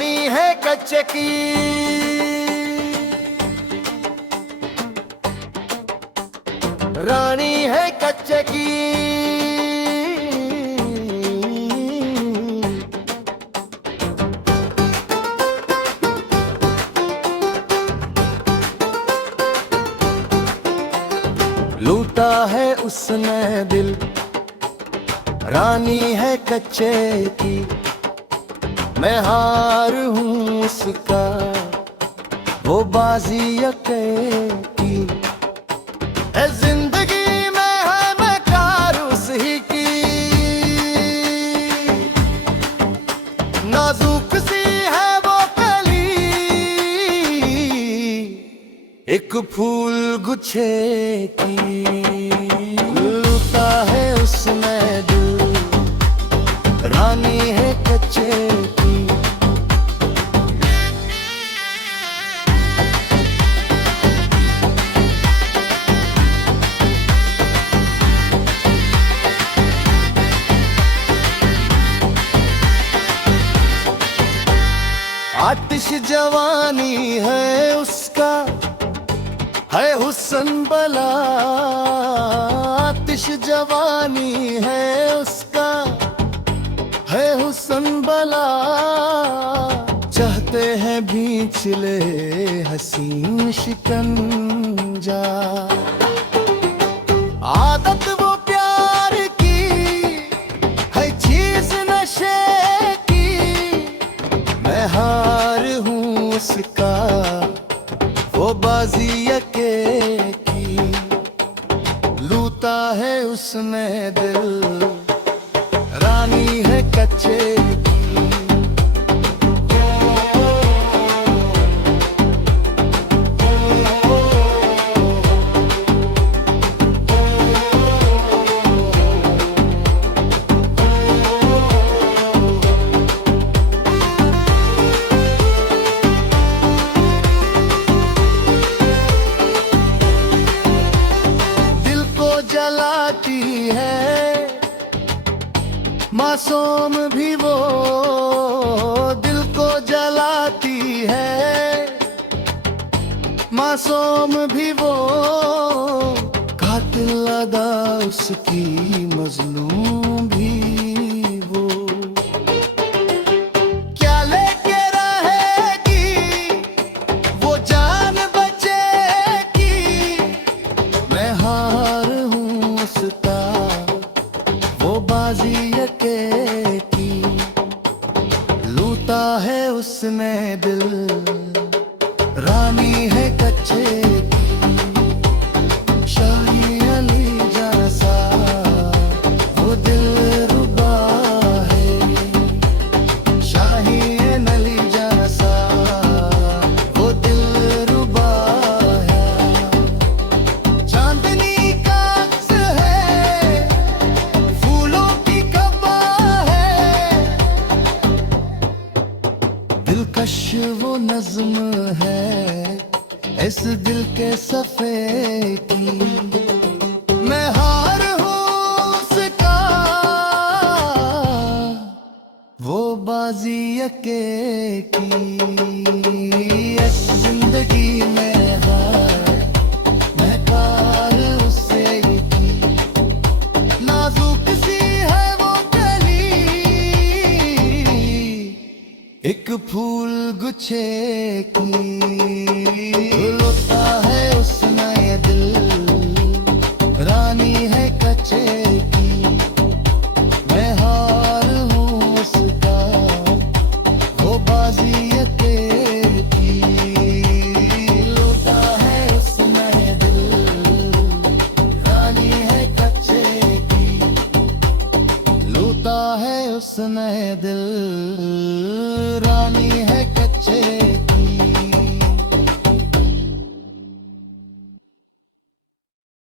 रानी है कच्चे की, रानी है कच्चे की। लूटा है उसने दिल, रानी है कच्चे की। मैं हार हूँ उसका, वो बाजी अकेली है। जिंदगी में है मैं कार उसी की, नाजुक सी है वो कली, एक फूल गुच्छे की। लूटा है उसने दिल, रानी है कच्चे की। आतिश जवानी है उसका, है हुस्न बला। आतिश जवानी है उसका, है हुस्न बला। चाहते हैं भींच ले हसीन शिकंजा। आदत वो प्यार की है, चीज नशे की। मैं हार हूँ उसका, वो बाजी अकेली। लूटा है उसने दिल, रानी है कच्चे की। दिल को जलाती है मासूम भी वो, दिल को जलाती है मासूम भी वो। कातिल अदा उसकी, मजलूम भी वो। क्या लेके रहेगी वो जान बचेगी। मैं हार हूँ उसका, वो बाजी की। लूटा है उसने दिल, रानी है कच्चे की। शाही अली जैसा वो दिल रुबा है। शाही अली जैसा वो दिल रुबा है। चांदनी का अक्स है, फूलों की कब्बा है। दिलकश वो नज़्म है, इस दिल के सफ़े की। मैं हार हूँ उसका, वो बाजी अकेली। इस जिंदगी में हार मैं कार उससे की। नाजुक सी है वो कली, एक फूल गुच्छे की। लूटा है उसने ये दिल, रानी है कच्चे की। मैं हार हूँ उसका, वो बाजी अकेली। लूटा है उसने ये दिल, रानी है कच्चे की। लूटा है उसने दिल, रानी है कच्चे